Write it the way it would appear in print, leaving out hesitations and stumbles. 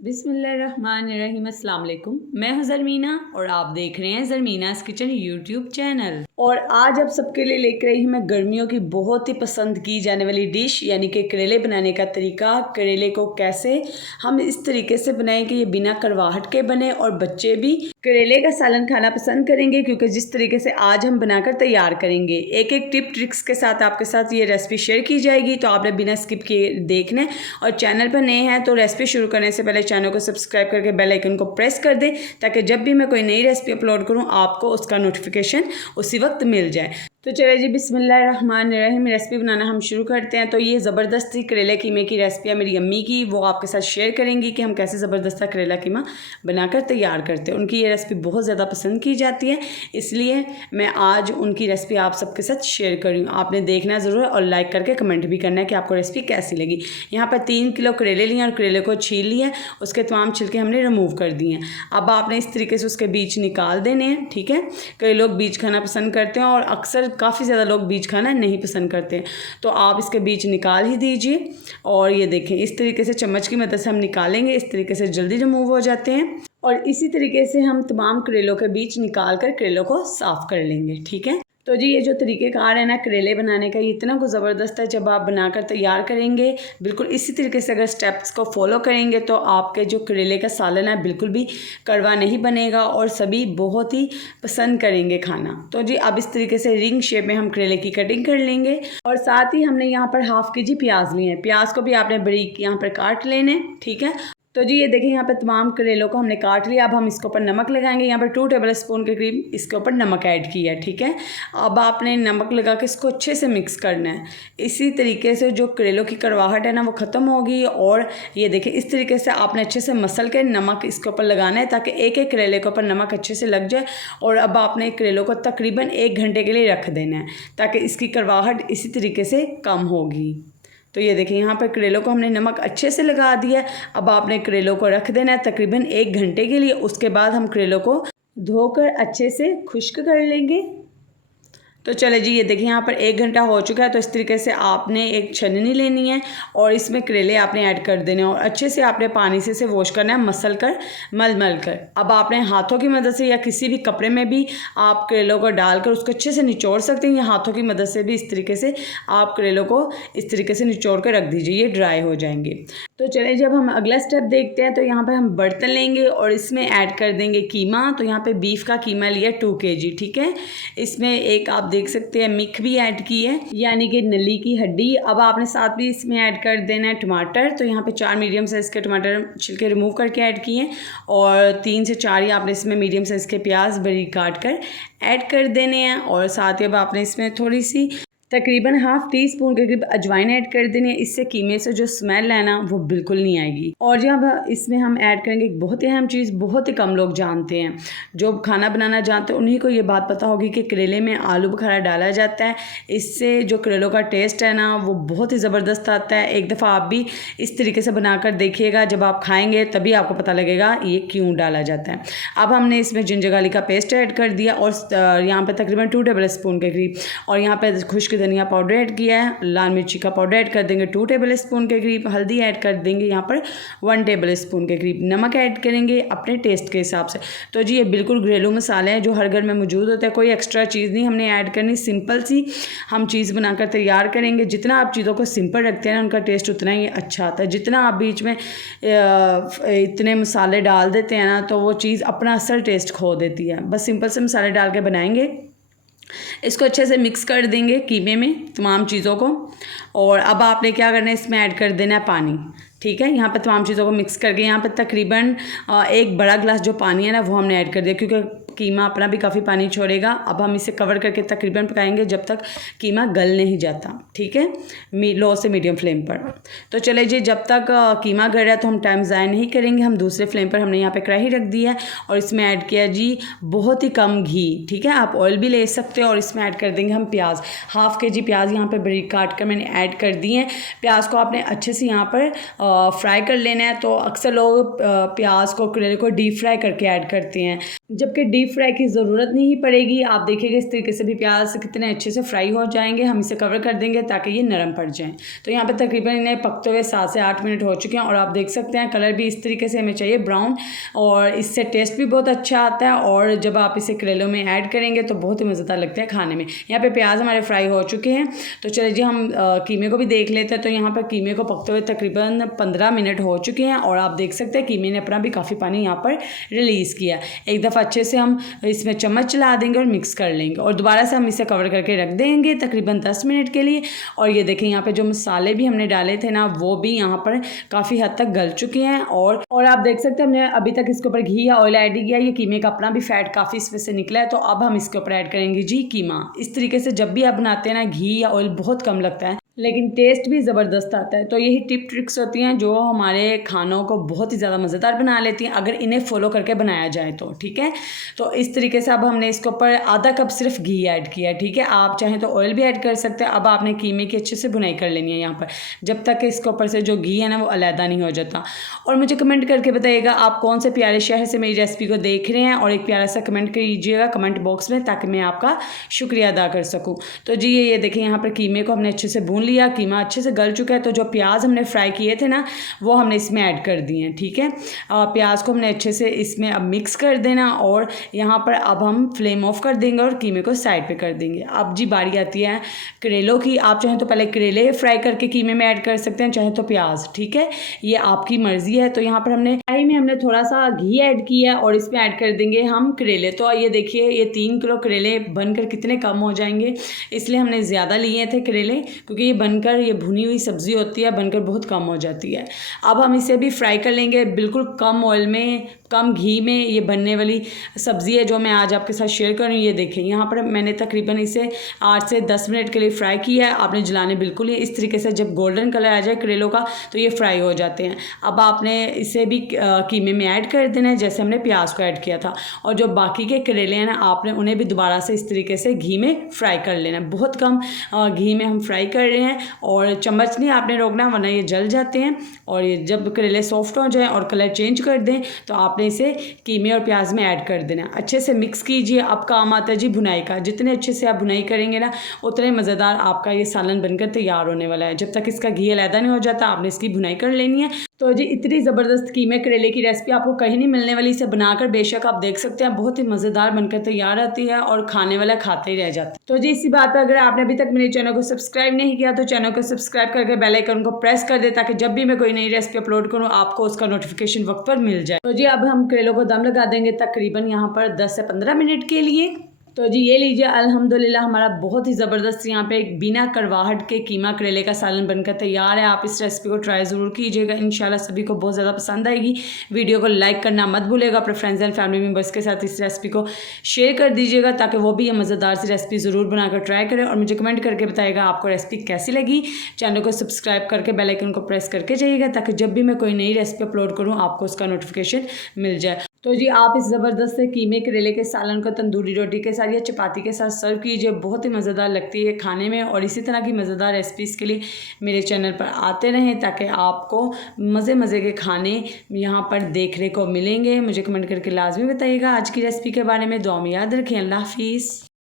बिस्मिल्लाहिर्रहमानिर्रहीम। अस्सलाम वालेकुम। मैं हूं ज़रमीना और आप देख रहे हैं ज़रमीनास किचन यूट्यूब चैनल। और आज आप सबके लिए लेकर आई हूँ मैं गर्मियों की बहुत ही पसंद की जाने वाली डिश यानी कि करेले बनाने का तरीका। करेले को कैसे हम इस तरीके से बनाएं कि ये बिना करवाहट के बने और बच्चे भी करेले का सालन खाना पसंद करेंगे, क्योंकि जिस तरीके से आज हम बनाकर तैयार करेंगे एक एक टिप ट्रिक्स के साथ आपके साथ ये रेसिपी शेयर की जाएगी। तो आपने बिना स्किप किए देखना है और चैनल पर नए हैं तो रेसिपी शुरू करने से पहले चैनल को सब्सक्राइब करके बेल आइकन को प्रेस कर दें, ताकि जब भी मैं कोई नई रेसिपी अपलोड करूं आपको उसका नोटिफिकेशन उसी वक्त मिल जाए। तो चलिए जी, बिस्मिल्लाहिर्रहमानिर्रहीम, रेसिपी बनाना हम शुरू करते हैं। तो ये ज़बरदस्ती करेला कीमे की रेसिपी है मेरी अम्मी की, वो आपके साथ शेयर करेंगी कि हम कैसे ज़बरदस्ता करेला कीमा बनाकर तैयार करते हैं। उनकी ये रेसिपी बहुत ज़्यादा पसंद की जाती है, इसलिए मैं आज उनकी रेसिपी आप सबके साथ शेयर कर रही हूँ। आपने देखना ज़रूर और लाइक करके कमेंट भी करना है कि आपको रेसिपी कैसी लगी। यहाँ पर 3 किलो करेले लिए और करेले को छील लिया, उसके तमाम छिलके हमने रिमूव कर दिए हैं। अब आपने इस तरीके से उसके बीज निकाल देने हैं, ठीक है। कई लोग बीज खाना पसंद करते हैं और अक्सर काफ़ी ज़्यादा लोग बीज खाना नहीं पसंद करते हैं, तो आप इसके बीज निकाल ही दीजिए। और ये देखें, इस तरीके से चम्मच की मदद से हम निकालेंगे, इस तरीके से जल्दी रिमूव हो जाते हैं। और इसी तरीके से हम तमाम करेलों के बीज निकाल कर करेलों को साफ़ कर लेंगे, ठीक है। तो जी, ये जो तरीक़ेकार है ना करेले बनाने का, ये इतना कुछ ज़बरदस्त है। जब आप बनाकर तैयार करेंगे बिल्कुल इसी तरीके से अगर स्टेप्स को फॉलो करेंगे तो आपके जो करेले का सालन है बिल्कुल भी कड़वा नहीं बनेगा और सभी बहुत ही पसंद करेंगे खाना। तो जी, अब इस तरीके से रिंग शेप में हम करेले की कटिंग कर लेंगे। और साथ ही हमने यहाँ पर हाफ़ के जी प्याज लिए हैं। प्याज को भी आपने बारीक यहाँ पर काट लेने, ठीक है। तो जी, ये देखिए यहाँ पे तमाम करेलों को हमने काट लिया। अब हम इसके ऊपर नमक लगाएंगे। यहाँ पर 2 टेबल स्पून के करीब इसके ऊपर नमक ऐड किया है, ठीक है। अब आपने नमक लगा के इसको अच्छे से मिक्स करना है। इसी तरीके से जो करेलों की कड़वाहट है ना वो ख़त्म होगी। और ये देखिए, इस तरीके से आपने अच्छे से मसल के नमक इसके ऊपर लगाना है, ताकि एक एक करेले के ऊपर नमक अच्छे से लग जाए। और अब आपने करेलों को तकरीबन 1 घंटे के लिए रख देना है, ताकि इसकी कड़वाहट इसी तरीके से कम होगी। तो ये देखिए, यहाँ पर करेलों को हमने नमक अच्छे से लगा दिया। अब आपने करेलों को रख देना है तकरीबन 1 घंटे के लिए। उसके बाद हम करेलों को धोकर अच्छे से खुश्क कर लेंगे। तो चले जी, ये देखिए यहाँ पर 1 घंटा हो चुका है। तो इस तरीके से आपने एक छन्नी लेनी है और इसमें करेले आपने ऐड कर देने और अच्छे से आपने पानी से इसे वॉश करना है, मसल कर मल कर। अब आपने हाथों की मदद से या किसी भी कपड़े में भी आप करेलों को डालकर उसको अच्छे से निचोड़ सकते हैं, या हाथों की मदद से भी इस तरीके से आप करेलों को इस तरीके से निचोड़ कर रख दीजिए, ये ड्राई हो जाएंगे। तो चलिए, जब हम अगला स्टेप देखते हैं तो यहाँ पर हम बर्तन लेंगे और इसमें ऐड कर देंगे कीमा। तो यहाँ पे बीफ का कीमा लिया 2 kg, ठीक है। इसमें एक आप देख सकते हैं मिक भी ऐड की है, यानी कि नली की हड्डी। अब आपने साथ भी इसमें ऐड कर देना है टमाटर। तो यहाँ पे 4 मीडियम साइज़ के टमाटर छिलके रिमूव करके ऐड किए हैं और 3 से 4 ही आपने इसमें मीडियम साइज़ के प्याज बारीक काट कर ऐड कर देने हैं। और साथ ही अब आपने इसमें थोड़ी सी तकरीबन ½ टीस्पून के करीब अजवाइन ऐड कर देनी है। इससे कीमे से जो स्मेल है ना वो बिल्कुल नहीं आएगी। और जब इसमें हम ऐड करेंगे एक बहुत ही अहम चीज़, बहुत ही कम लोग जानते हैं, जो खाना बनाना जानते हैं उन्हीं को ये बात पता होगी कि करेले में आलू बुखारा डाला जाता है। इससे जो करेलों का टेस्ट है ना वो बहुत ही ज़बरदस्त आता है। एक दफ़ा आप भी इस तरीके से बनाकर देखिएगा, जब आप खाएँगे तभी आपको पता लगेगा ये क्यों डाला जाता है। अब हमने इसमें जिंजर गार्लिक का पेस्ट ऐड कर दिया और यहाँ पर तकरीबन 2 टेबल स्पून के करीब, और यहाँ पर खुश्क धनिया पाउडर ऐड किया है। लाल मिर्ची का पाउडर ऐड कर देंगे 2 टेबल स्पून के करीब। हल्दी ऐड कर देंगे यहाँ पर 1 टेबल स्पून के करीब। नमक ऐड करेंगे अपने टेस्ट के हिसाब से। तो जी, ये बिल्कुल घरेलू मसाले हैं जो हर घर में मौजूद होते हैं, कोई एक्स्ट्रा चीज़ नहीं हमने ऐड करनी। सिंपल सी हम चीज़ बनाकर तैयार करेंगे। जितना आप चीज़ों को सिंपल रखते हैं ना उनका टेस्ट उतना ही अच्छा आता है। जितना आप बीच में इतने मसाले डाल देते हैं ना तो वो चीज़ अपना असल टेस्ट खो देती है। बस सिंपल से मसाले डाल के बनाएंगे। इसको अच्छे से मिक्स कर देंगे कीमे में तमाम चीज़ों को। और अब आपने क्या करना है, इसमें ऐड कर देना है पानी, ठीक है। यहाँ पर तमाम चीज़ों को मिक्स करके यहाँ पर तकरीबन 1 बड़ा गिलास जो पानी है ना वो हमने ऐड कर दिया, क्योंकि कीमा अपना भी काफ़ी पानी छोड़ेगा। अब हम इसे कवर करके तकरीबन पकाएंगे जब तक कीमा गल नहीं जाता, ठीक है, लो से मीडियम फ्लेम पर। तो चले जी, जब तक कीमा गल रहा है तो हम टाइम ज़ाया नहीं करेंगे। हम दूसरे फ्लेम पर हमने यहाँ पे कढ़ाई रख दी है और इसमें ऐड किया जी बहुत ही कम घी, ठीक है। आप ऑयल भी ले सकते हो। और इसमें ऐड कर देंगे हम प्याज। ½ kg प्याज यहाँ पर बारीक काट कर मैंने ऐड कर दिए हैं। प्याज को आपने अच्छे से यहाँ पर फ्राई कर लेना है। तो अक्सर लोग प्याज को करेले को डीप फ्राई करके ऐड करते हैं, जबकि डीप फ्राई की ज़रूरत नहीं पड़ेगी। आप देखिएगा इस तरीके से भी प्याज कितने अच्छे से फ्राई हो जाएंगे। हम इसे कवर कर देंगे ताकि ये नरम पड़ जाएं। तो यहाँ पे तकरीबन इन्हें पकते हुए 7 से 8 मिनट हो चुके हैं और आप देख सकते हैं कलर भी इस तरीके से हमें चाहिए ब्राउन, और इससे टेस्ट भी बहुत अच्छा आता है। और जब आप इसे करेलों में ऐड करेंगे तो बहुत ही मज़ेदार लगता है खाने में। यहाँ पर प्याज हमारे फ्राई हो चुके हैं। तो चलिए जी हम कीमे को भी देख लेते हैं। तो यहाँ पर कीमे को पकते हुए तकरीबन 15 मिनट हो चुके हैं और आप देख सकते हैं कीमे ने अपना भी काफ़ी पानी यहाँ पर रिलीज़ किया। एक दफ़ा अच्छे से हम इसमें चम्मच चला देंगे और मिक्स कर लेंगे और दोबारा से हम इसे कवर करके रख देंगे तकरीबन 10 मिनट के लिए। और ये देखें यहाँ पे जो मसाले भी हमने डाले थे ना वो भी यहाँ पर काफ़ी हद तक गल चुके हैं। और आप देख सकते हैं हमने अभी तक इसके ऊपर घी या ऑयल ऐड नहीं किया। ये कीमे का अपना भी फैट काफ़ी इसमें से निकला है। तो अब हम इसके ऊपर ऐड करेंगे जी कीमा। इस तरीके से जब भी आप बनाते हैं ना घी या ऑयल बहुत कम लगता है लेकिन टेस्ट भी ज़बरदस्त आता है। तो यही टिप ट्रिक्स होती हैं जो हमारे खानों को बहुत ही ज़्यादा मज़ेदार बना लेती हैं अगर इन्हें फॉलो करके बनाया जाए तो, ठीक है। तो इस तरीके से अब हमने इसके ऊपर आधा कप सिर्फ घी ऐड किया है, ठीक है। आप चाहें तो ऑयल भी ऐड कर सकते हैं। अब आपने कीमे की अच्छे से भुनाई कर लेनी है यहाँ पर जब तक इसके ऊपर से जो घी है ना वो अलहदा नहीं हो जाता। और मुझे कमेंट करके बताइएगा आप कौन से प्यारे शहर से मेरी रेसिपी को देख रहे हैं और एक प्यारा सा कमेंट कीजिएगा कमेंट बॉक्स में ताकि मैं आपका शुक्रिया अदा कर सकूँ। तो जी ये देखें यहाँ पर कीमे को हमने अच्छे से भून लिया, कीमा अच्छे से गल चुका है। तो जो प्याज हमने फ्राई किए थे ना वो हमने इसमें ऐड कर दिए हैं, ठीक है। प्याज को हमने अच्छे से इसमें अब मिक्स कर देना और यहाँ पर अब हम फ्लेम ऑफ कर देंगे और कीमे को साइड पे कर देंगे। अब जी बारी आती है करेलों की। आप चाहें तो पहले करेले फ्राई करके कीमे में ऐड कर सकते हैं, चाहे तो प्याज, ठीक है, ये आपकी मर्जी है। तो यहाँ पर हमने थोड़ा सा घी ऐड किया और इसमें ऐड कर देंगे हम करेले। तो ये देखिए ये 3 किलो करेले बनकर कितने कम हो जाएंगे, इसलिए हमने ज़्यादा लिए थे करेले क्योंकि ये बनकर ये भुनी हुई सब्ज़ी होती है, बनकर बहुत कम हो जाती है। अब हम इसे भी फ्राई कर लेंगे बिल्कुल कम ऑयल में कम घी में। ये बनने वाली सब्ज़ी है जो मैं आज आपके साथ शेयर कर रही हूँ। ये देखें यहाँ पर मैंने तकरीबन इसे 8 से 10 मिनट के लिए फ्राई किया है। आपने जलाने बिल्कुल ही इस तरीके से जब गोल्डन कलर आ जाए करेलों का तो ये फ्राई हो जाते हैं। अब आपने इसे भी कीमे में ऐड कर देना है जैसे हमने प्याज को ऐड किया था। और जो बाकी के करेले हैं ना आपने उन्हें भी दोबारा से इस तरीके से घी में फ्राई कर लेना। बहुत कम घी में हम फ्राई कर रहे हैं और चम्मच नहीं आपने रोकना वरना ये जल जाते हैं। और ये जब करेले सॉफ्ट हो जाएं और कलर चेंज कर दें तो आपने इसे कीमे और प्याज में ऐड कर देना। अच्छे से मिक्स कीजिए। अब काम आता है जी भुनाई का। जितने अच्छे से आप भुनाई करेंगे ना उतने मज़ेदार आपका ये सालन बनकर तैयार होने वाला है। जब तक इसका घी अलहदा नहीं हो जाता आपने इसकी भुनाई कर लेनी है। तो जी इतनी ज़बरदस्त कीमे करेले की रेसिपी आपको कहीं नहीं मिलने वाली। इसे बनाकर बेशक आप देख सकते हैं बहुत ही मज़ेदार बनकर तैयार आती है और खाने वाला खाते ही रह जाता है। तो जी इसी बात पर अगर आपने अभी तक मेरे चैनल को सब्सक्राइब नहीं किया तो चैनल को सब्सक्राइब करके बेल आइकन को प्रेस कर दे ताकि जब भी मैं कोई नई रेसिपी अपलोड करूँ आपको उसका नोटिफिकेशन वक्त पर मिल जाए। तो जी अब हम करेलों को दम लगा देंगे तकरीबन यहाँ पर 10 से 15 मिनट के लिए। तो जी ये लीजिए अल्हम्दुलिल्लाह हमारा बहुत ही ज़बरदस्त यहाँ पे एक बिना करवाहट के कीमा करेले का सालन बनकर तैयार है। आप इस रेसिपी को ट्राई ज़रूर कीजिएगा, इंशाल्लाह सभी को बहुत ज़्यादा पसंद आएगी। वीडियो को लाइक करना मत भूलिएगा। अपने फ्रेंड्स एंड फैमिली मेम्बर्स के साथ इस रेसिपी को शेयर कर दीजिएगा ताकि वो भी ये मज़ेदार सी रेसिपी ज़रूर बनाकर ट्राई करें और मुझे कमेंट करके बताइएगा आपको रेसिपी कैसी लगी। चैनल को सब्सक्राइब करके बेल आइकन को प्रेस करके जाइएगा ताकि जब भी मैं कोई नई रेसिपी अपलोड करूँ आपको उसका नोटिफिकेशन मिल जाए। तो जी आप इस ज़बरदस्त से कीमे करेले के सालन को तंदूरी रोटी के साथ या चपाती के साथ सर्व कीजिए। बहुत ही मज़ेदार लगती है खाने में। और इसी तरह की मज़ेदार रेसिपीज़ के लिए मेरे चैनल पर आते रहें ताकि आपको मज़े के खाने यहाँ पर देखने को मिलेंगे। मुझे कमेंट करके लाजमी बताइएगा आज की रेसिपी के बारे में। दुआ में याद रखें। अल्लाह हाफिज़।